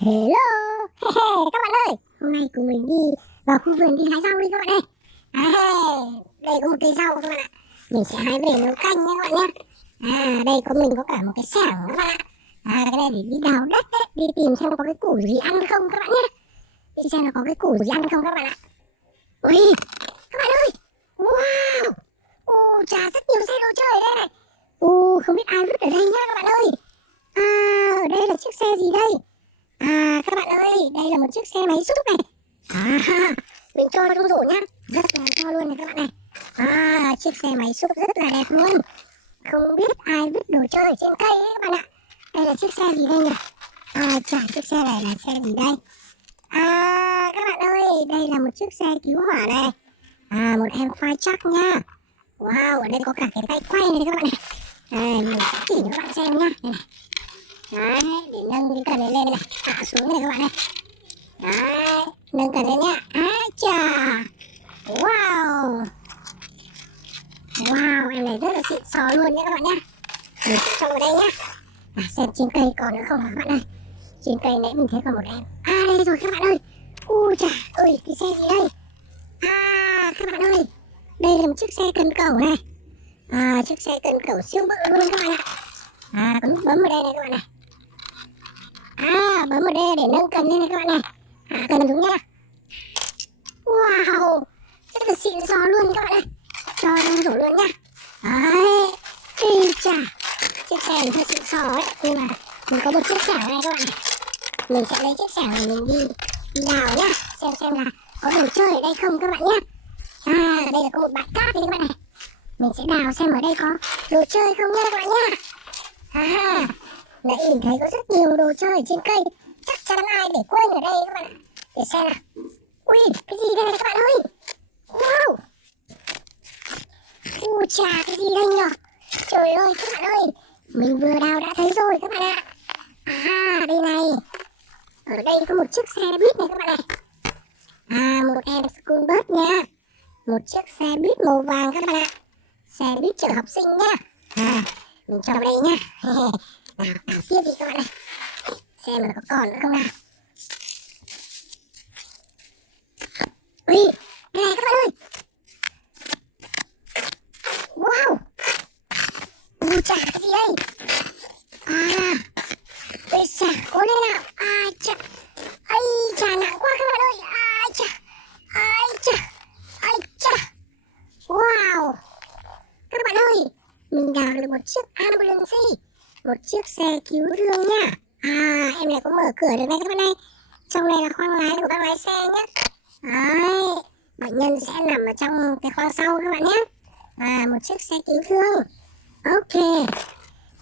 Hello, các bạn ơi, hôm nay cùng mình đi vào khu vườn đi hái rau đi các bạn ơi. Đây có một cây rau các bạn ạ, mình sẽ hái về nấu canh nhé các bạn nhé. Đây mình có cả một cái xẻng các bạn ạ. Cái này để đi đào đất đấy, đi tìm xem có cái củ gì ăn không các bạn nhé. Đi xem là có cái củ gì ăn không các bạn ạ. Ui, các bạn ơi, wow, chà rất nhiều xe đồ chơi ở đây này. Không biết ai vứt ở đây nhá các bạn ơi. Ở đây là chiếc xe gì đây? Các bạn ơi, đây là một chiếc xe máy xúc này. Mình cho trong rổ nhá, rất là to luôn này các bạn này. Chiếc xe máy xúc rất là đẹp luôn. Không biết ai vứt đồ chơi ở trên cây ấy các bạn ạ. Đây là chiếc xe gì đây nhỉ? Chiếc xe này là xe gì đây? Các bạn ơi, đây là một chiếc xe cứu hỏa này. Một em fire truck nha. Wow, ở đây có cả cái tay quay này các bạn này. Mình sẽ chỉ cho các bạn xem nhá. Đây này. Đấy, để nâng cái cần này lên này, hạ xuống này các bạn này. Đấy, nâng cần lên nhá. Wow. Wow, em này rất là xịn sò luôn nhé các bạn nhá. Mình sẽ cho vào đây nhá. Xem trên cây còn nữa không hả các bạn ơi. Trên cây nãy mình thấy còn một em. Đây rồi các bạn ơi. Ơi, cái xe gì đây? Các bạn ơi, đây là một chiếc xe cần cẩu này. Chiếc xe cần cẩu siêu bự luôn các bạn ạ. Có nút bấm ở đây này các bạn này. Bấm vào đây để nâng cần lên này các bạn này. Cần xuống nhá. Wow, rất là xịn sò luôn các bạn ơi. Cho trong rổ luôn nhá. Đấy, chiếc xe này hơi xịn sò ấy, nhưng mà mình có một chiếc xẻng này các bạn này. Mình sẽ lấy chiếc xẻng này mình đi đào nhá, xem là có đồ chơi ở đây không các bạn nhá. Đây là có một bãi cát đây các bạn này. Mình sẽ đào xem ở đây có đồ chơi không nhá các bạn nhá. Nãy mình thấy có rất nhiều đồ chơi ở trên cây, chắc chắn ai để quên ở đây các bạn ạ. Để xem nào. Ui, cái gì đây này các bạn ơi? Wow. Cái gì đây nhở? Trời ơi các bạn ơi, mình vừa đào đã thấy rồi các bạn ạ. Đây này. Ở đây có một chiếc xe buýt này các bạn này. Một em school bus nha. Một chiếc xe buýt màu vàng các bạn ạ. Xe buýt chở học sinh nhá. Mình cho vào đây nhá. Nào, đào tiếp đi các bạn này. Xem là có còn nữa không nào. Ui, đây này các bạn ơi. Wow. Cái gì đây? Ui xà, cố lên nào. Nặng quá các bạn ơi. Wow. Các bạn ơi, mình đào được một chiếc ambulance, một chiếc xe cứu thương nha. Em này có mở cửa được này các bạn ơi. Trong này là khoang lái của các lái xe nhé. Đấy, bệnh nhân sẽ nằm ở trong cái khoang sau các bạn nhé. Một chiếc xe cứu thương. Ok,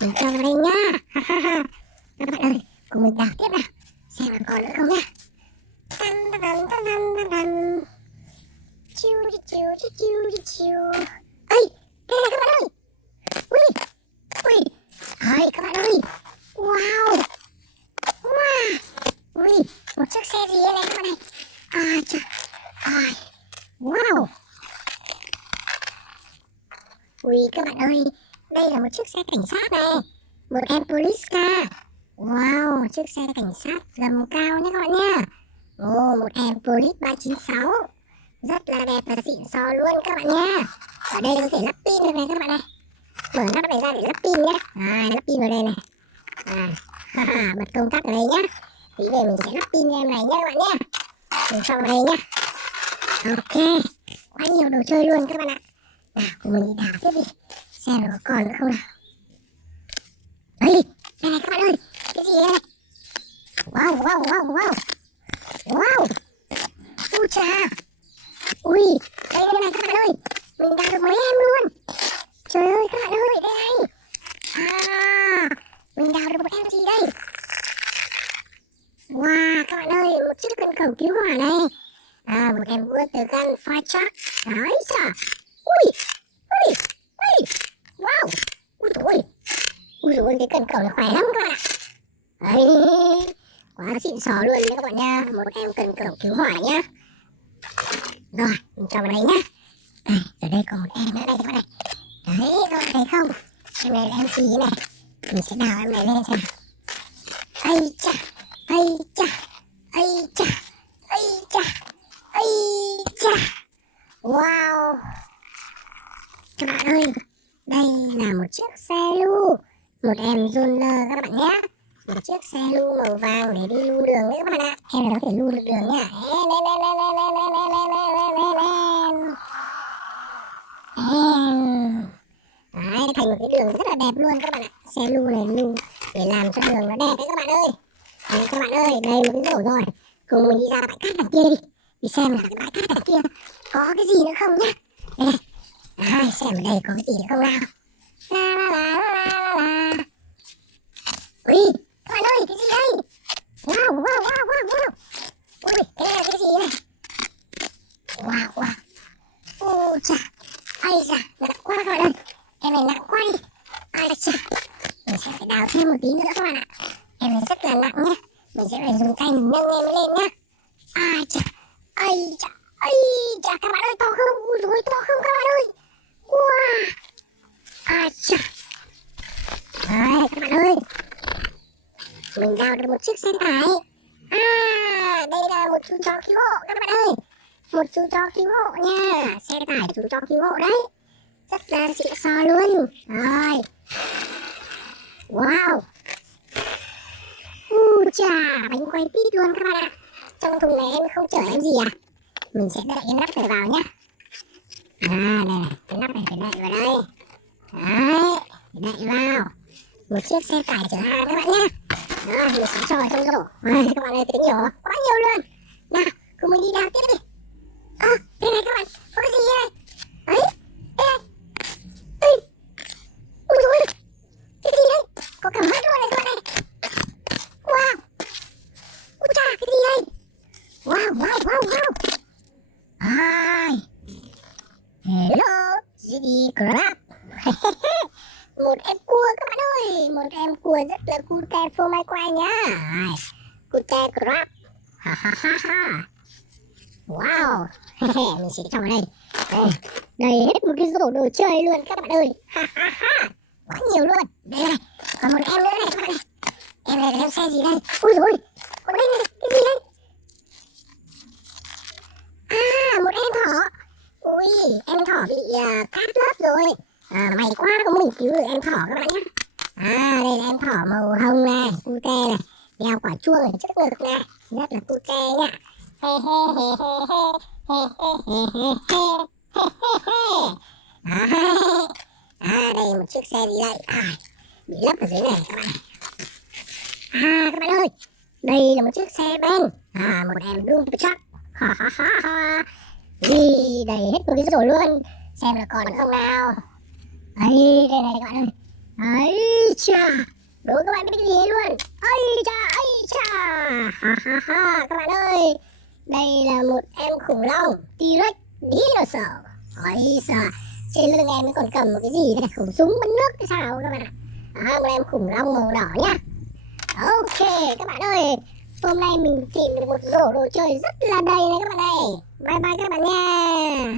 mình cho vào đây nhá. Các bạn ơi, cùng mình đào tiếp nào. Xem là còn nữa không nhá. Ây, đây này các bạn ơi. Ui, các bạn ơi. Wow. Một chiếc xe gì đây này các bạn này. Wow. Các bạn ơi, đây là một chiếc xe cảnh sát này. Một em police car. Wow, chiếc xe cảnh sát gầm cao nhé các bạn nha. Một em police 396. Rất là đẹp và xịn sò luôn các bạn nha. Ở đây có thể lắp pin được này các bạn này. Mở nắp này ra để lắp pin nhé. Lắp pin vào đây này. Bật công tắc ở đây nhé. Tí về mình sẽ lắp pin em này nhé các bạn nhé. Mình cho vào đây nhé. Ok, quá nhiều đồ chơi luôn các bạn ạ. Nào, cùng mình đi đào tiếp đi. Xem có còn nữa không nào. Đây này các bạn ơi. Cái gì đây này? Wow. Đây này các bạn ơi. Mình đào được mấy em luôn. Trời ơi các bạn ơi, đây này. Mình đào được một em gì đây? Wow, các bạn ơi, một chiếc cần cẩu cứu hỏa này. Một em water gun fire truck. Đấy chà. Ui. Wow. Ui dồi ôi, cái cần cẩu này khỏe lắm các bạn ạ. Đấy, quá xịn sò luôn đấy các bạn nha. Một em cần cẩu cứu hỏa nhá. Rồi, mình cho vào đây nhá. Ở đây còn một em nữa đây các bạn này. Đấy, các bạn thấy không? Em này là em gì này. Mình sẽ đào em này lên xem. ây cha, ây cha, ây cha, ây cha. Wow, các bạn ơi, đây là một chiếc xe lu, một em Joner các bạn nhé. Một chiếc xe lu màu vàng để đi lu đường đấy các bạn ạ. Em có thể lu được đường nhá. Đấy, thành một cái đường rất là đẹp luôn các bạn ạ. Xe lu này lu để làm cho đường nó đẹp đấy các bạn ơi. Đấy, các bạn ơi, đây một cái rổ rồi. Cùng mình đi ra bãi cát đằng kia đi. Đi xem là cái bãi cát đằng kia có cái gì nữa không nhá. Đây này. Xem ở đây có cái gì nữa không nào. Ui, các bạn ơi, cái gì đây? Wow. Ui, cái này là cái gì này? Wow. Ôi chà, ây da, nặng quá các bạn ơi. Em này nặng quá đi. Ai da chà, mình sẽ phải đào thêm một tí nữa các bạn ạ. Em này rất là nặng nhé. Mình sẽ phải dùng tay mình nâng em lên nhá. Ai da, ây da, các bạn ơi, to không? Ui dồi, to không các bạn ơi? Wow. Ai da. Đấy, các bạn ơi, mình đào được một chiếc xe tải. Đây là một chú chó cứu hộ các bạn ơi. Một chú chó cứu hộ nha. Xe tải chú chó cứu hộ đấy. Rất là xịn sò luôn. Rồi. Wow. Chà, bánh quay tít luôn các bạn ạ. Trong thùng này em không chở em gì à? Mình sẽ đậy cái nắp này vào nhá. Đây này, cái nắp này phải đậy vào đây. Đấy, đậy vào. Một chiếc xe tải chở hàng các bạn nhé. Đó, mình sẽ cho ở trong rổ. Các bạn ơi, thấy nhiều không? Quá nhiều luôn. Nào, cùng mình đi đào tiếp đi. Đây này các bạn, có cái gì đây? Ấy, đây này. Ui dồi ôi, cái gì đây? Có cả mắt luôn này các bạn này. Wow. Ui cha, cái gì đây? Wow. Hello, GD Crab. Một em cua các bạn ơi. Một em cua rất là cute phô mai quay nhá. Cute Crab. Wow. Mình sẽ cho vào đây. Đây hết một cái rổ đồ chơi luôn các bạn ơi. Quá nhiều luôn. Đây này, còn một em nữa này các bạn này. Em này là em xe gì đây? Ui dồi, còn đây này, cái gì đây? Một em thỏ. Ui, em thỏ bị cắt lớp rồi. May quá có mình cứu được em thỏ các bạn nhé. Đây là em thỏ màu hồng này, cute này, đeo quả chuông ở trước ngực này, rất là cute nhá. Đây một chiếc xe gì đây? Bị lấp ở dưới này các bạn. Các bạn ơi, đây là một chiếc xe Ben. Một em dump truck. Đây hết một cái rổ luôn. Xem là còn không nào. Đây này các bạn ơi. Ấy cha, đố các bạn biết cái gì luôn. Ấy cha. Các bạn ơi, đây là một em khủng long T-Rex dinosaur. Ấy xa, trên lưng em còn cầm một cái gì đây, khẩu súng bắn nước hay sao các bạn ạ. Một em khủng long màu đỏ nhá. Ok các bạn ơi, hôm nay mình tìm được một rổ đồ chơi rất là đầy này các bạn ơi. Bye bye các bạn nha.